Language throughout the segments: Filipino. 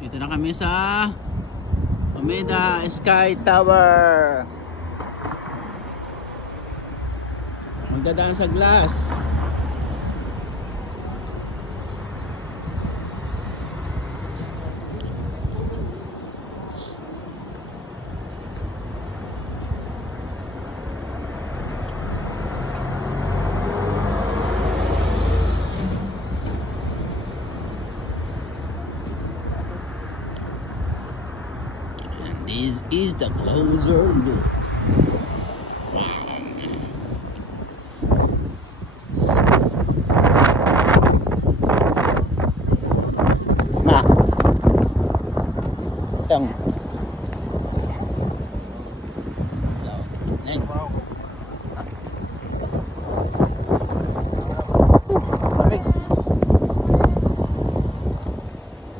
Dito na kami sa Omega Sky Tower. Magdadaan sa glass. This is the closer look. Wow. Ma. Tang. Neng. Lamig.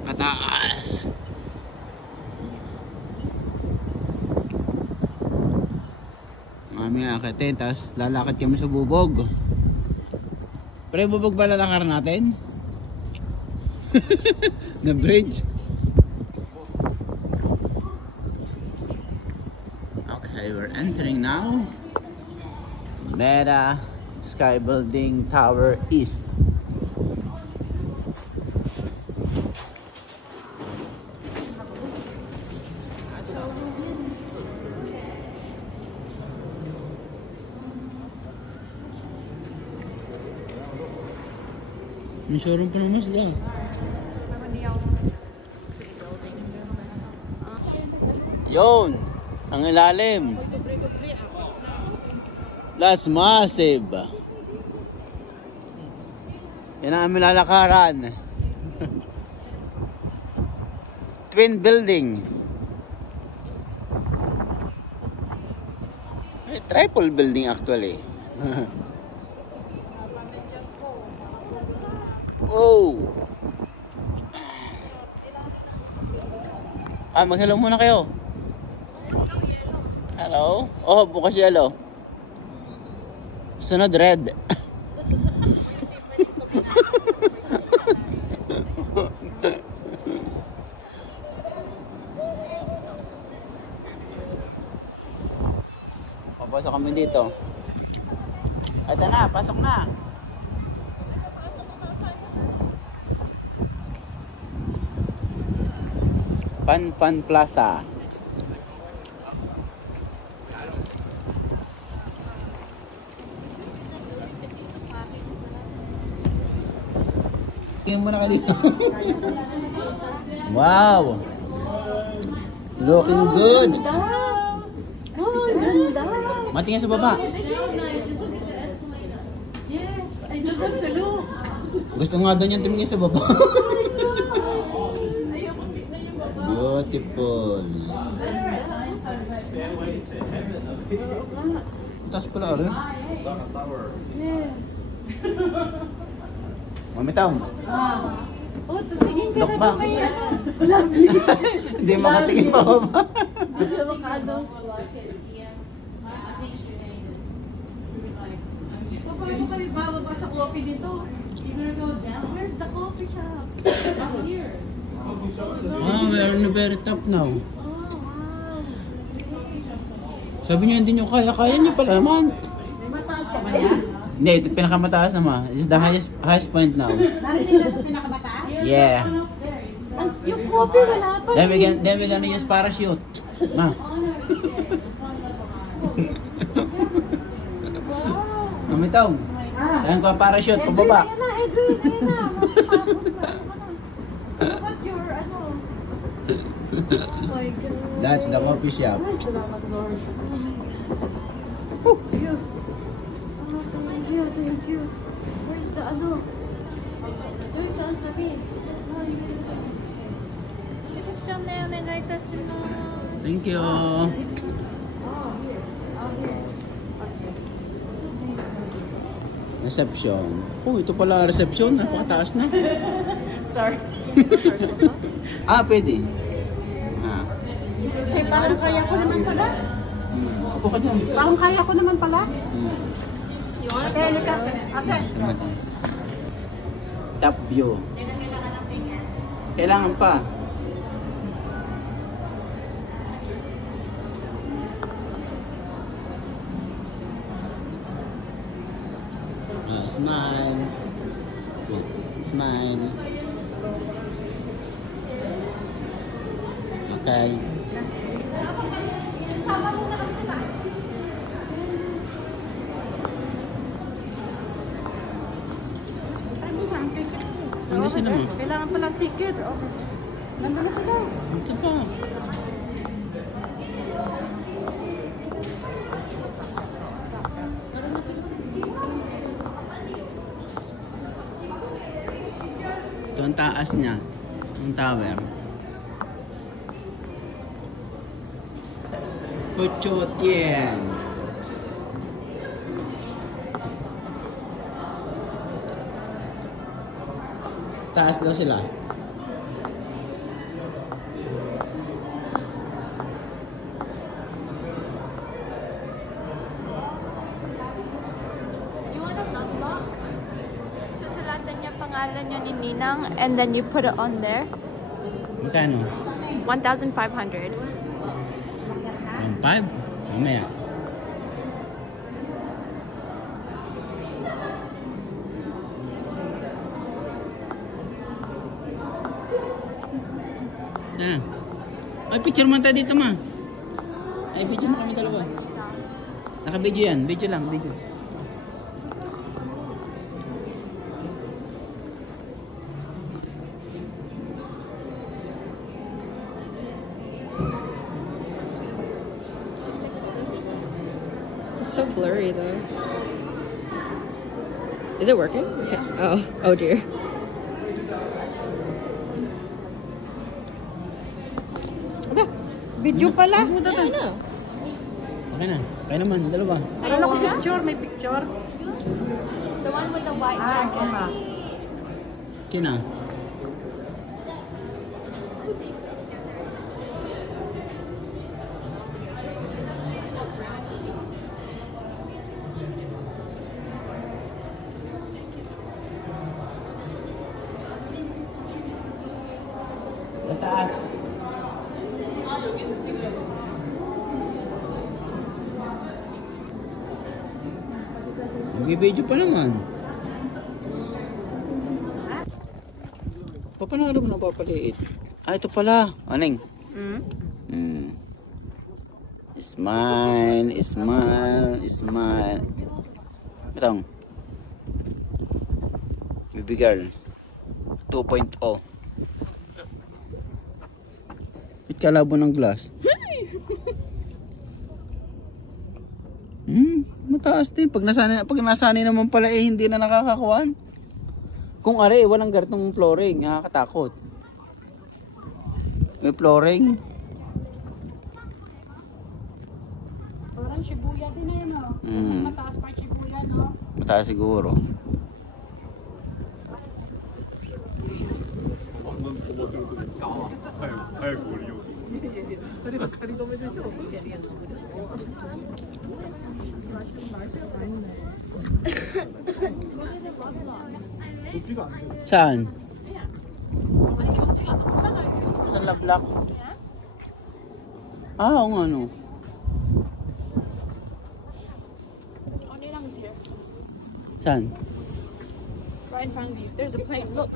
Kataas. Kami akitin, tapos lalakad kami sa bubog. Pero yung bubog ba lalakar natin? Na bridge. Okay, we're entering now Meta Sky Building Tower East. May showroom pa naman sila. Yun! Ang ilalim. That's massive. Yan ang aming lalakaran. Twin building. Triple building actually. Oh. Mag-hello muna kayo. Hello? Oh, bukas yellow. Sunod red. Papasok kami dito. Ito na, pasok na. Pan Plaza. Tingin mo na kanina. Wow! Looking good! Matingin sa baba. Yes, I don't have to look. Gusto nga doon yung tumingin sa baba. Beautiful. Taas pala rin. Mamitaw. Oh, tumingin ka Look na back. kaya. Hindi makatingin pa baba. Avocado. Paano kami bababa sa coffee dito? Where's the coffee shop? Here. We're on the very top now. Oh, wow. Sabi niyo hindi niyo kaya. Kaya niyo pala naman. May mataas ka ba yan? Hindi, ito pinakamataas naman. This is the highest point now. Narinig na sa pinakamataas? Yeah. Yung coffee wala pa. Then we're gonna use parachute. Ma. Mamitaw. Ayan ko ang parachute, pababa. Ayan na, Edwin. Ayan na. What's your, ano? Oh my God. That's the coffee shop. Ay, salamat, Lord. Thank you. Oh, thank you, thank you. Where's the, ano? Doon saan kami? Reception でお願いいたします。 Thank you. Oh, here. Oh, here. Reception. Oh, ito pala reception. Napakataas na. Sorry. Pwede. Eh, parang kaya ko naman pala. Upo ka dyan. Parang kaya ko naman pala. Okay, halika. Okay. Top view. Kailangan pa. Smile. Smile. Okay. Ay mo ang ticket mo. Nandun sila mo. Kailangan pala ang ticket. Okay. Nandun na sila. Ito pa. Ito ang taas niya. Ang tower. Kuchotien. Taas daw sila. Do you want a numlock? Susulatan niya pangalan niya ni Ninang and then you put it on there. Magkano? 1,500. 1.5? Mamaya. Yan. Ay, picture mo tayo dito, ma. Ay, video mo kami dalawa. Naka-video yan. Video lang, video. It's so blurry though. Is it working? Okay. Oh dear. Okay. Video pala. Yeah, I know. Okay na. Kaya naman, dalawa. Ano ko picture? May picture? The one with the white jacket. Okay na. Taas. Nag-video pa naman. Papanalo mo na papaliit. Ah, ito pala. Aning. Smile, smile, smile. Itong. Baby girl. 2.0. Kalabo ng glass. Mataas din. Pag nasanay naman pala hindi na nakakakuhaan. Kung are, walang gartong flooring. Nakakatakot. May flooring. Parang Shibuya din na yun, oh. Mataas pa Shibuya, no? Mataas siguro. Saan? Saan la block? Ah, oo nga no. Saan? Right in front of you. There's a plane. Look.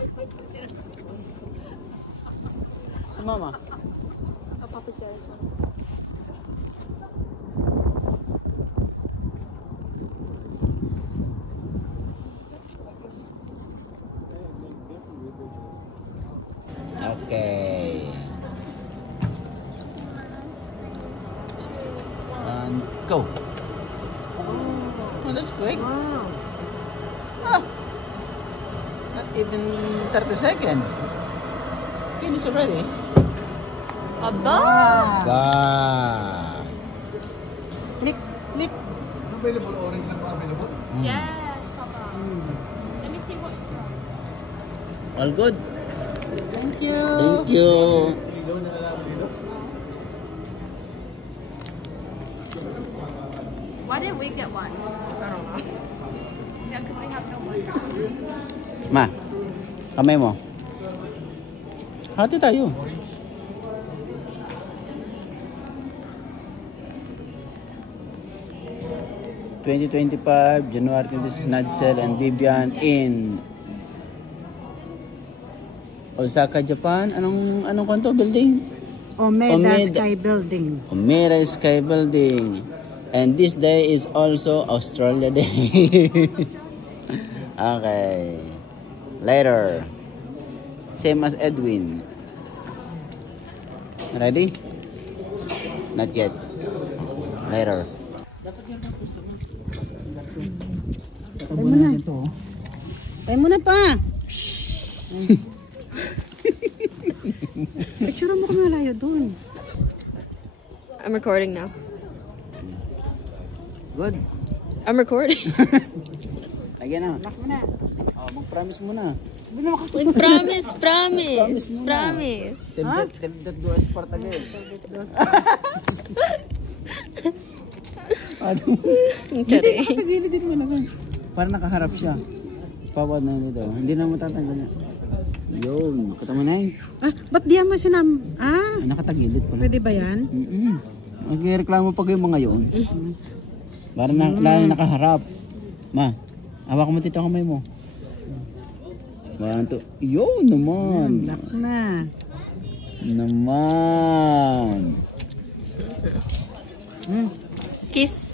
Si mama. Oh, Papa's there as well. Okay. And go. Oh, that's quick. Ah, not even 30 seconds. Finish already. Aba! Wow. Click, click. Available orange na po available? Yes, Papa. Let me see what. All good. Thank you. Thank you. Ilaw na alam dito. Why didn't we get one? I don't know. Yeah, because we have no one. Ma, kamay mo. Hati tayo. 2025, January 26, Nadsel and Vivian in Osaka, Japan. Anong kanto building? Omeda Sky Building. Omeda Sky Building. And this day is also Australia Day. Okay. Later. Same as Edwin. Ready? Not yet. Later. Tayo muna pa. Picture mo kami malayo doon. I'm recording now. Good. I'm recording. Lagyan na. Oh, mag-promise muna. Promise. Tell that do a sport again. Sorry. Tagilid din mo naman. Para nakaharap siya. Pawad na dito. Hindi na matatanggal niya. Yun. Nakita mo na yun. Ba't di mo sinam? Nakatagilid pala. Pwede ba yan? Magreklamo pa kayo mga yun. Para na nakaharap. Ma, hawak mo dito ang kamay mo. Banto. Yun naman. Lak na. Naman. Kiss.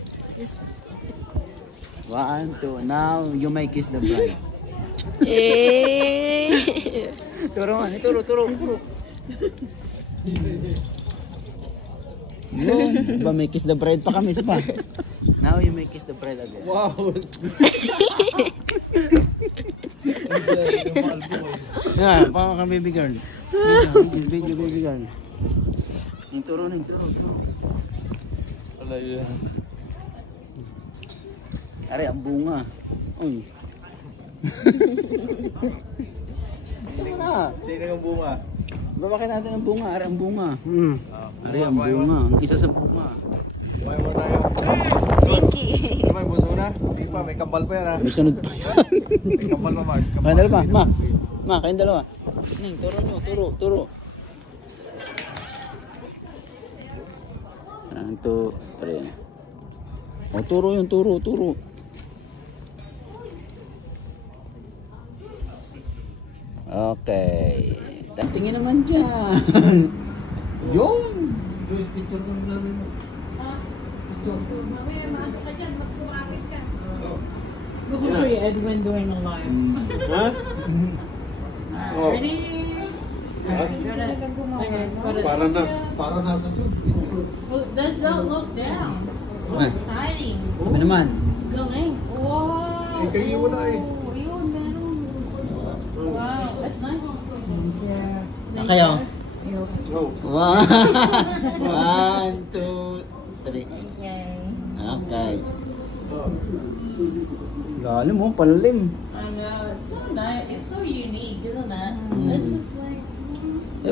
1, 2. Now, you may kiss the bride. Turo nga. Turo. Yun. Ba, may kiss the bride pa kami. Isa pa. Now, you may kiss the bride again. Wow! Yeah, pa ka baby girl. Video baby girl. Yung turo. Wala yun. Are, ang bunga. Uy. Ito na. Sino yung bunga? Babakit natin ang bunga. Are, ang bunga. Are, ang bunga. Ang isa sa bunga. Kumain mo tayo. Sneaky. Kumain mo una? Hindi pa, may kambal pa yan ha. May sunod pa yan. May kambal pa, Max. Kayong dalawa. Ma, kayong dalawa. Ning, turo nyo. Turo. 1, 2, 3. O, turo yun. Turo. Okay. Tingin naman dyan. Yun. Look for you, Edwin, doing a live. Ha? Ready? Para nasa tube. Let's not look down. So Ah. exciting. Ano naman? Galing. Wow. Kayo mo na eh. Ayun, meron. Wow, that's nice. Yeah. Kayo? No. 1, 2, 3. Okay. Lalim mo, palalim. I know, it's so nice. It's so unique, isn't it? It's just like,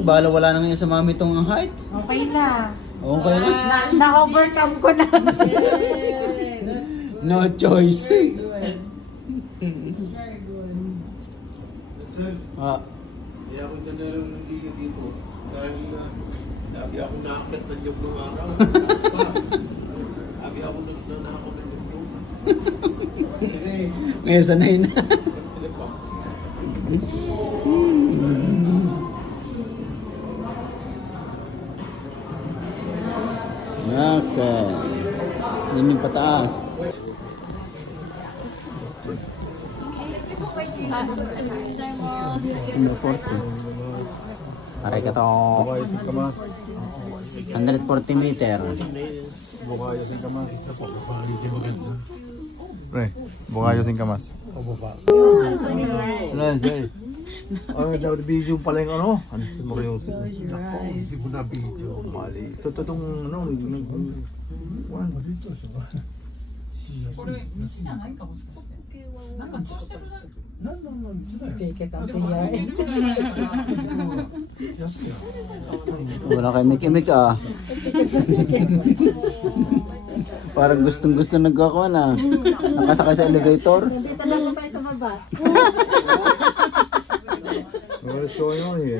Bala wala na ngayon sa mami itong height. okay na. Okay na. Na-overcome ko na. Yay, that's No choice. very good. Very good. Kaya ako na lang dito. Dahil lagi ako nakakit ng yung nung araw. Lagi ako nakakit ng yung nung. Sige. Ngayon sanay na. Sige pa. Okay. Yun yung pataas. Ano, 40. Pare ka to. Bukayo sin kamas. 140 meter. Bukayo sin kamas. Pre, bukayo sin kamas. Wala, say. Daw video pala yung ano? Ano sa mga yung hindi mo na video. Mali. Ito itong ano? Wala kayo may ah. Parang gustong-gusto nagkakawa na. Nakasakay sa elevator. Dito lang po tayo sa baba. What's going on here?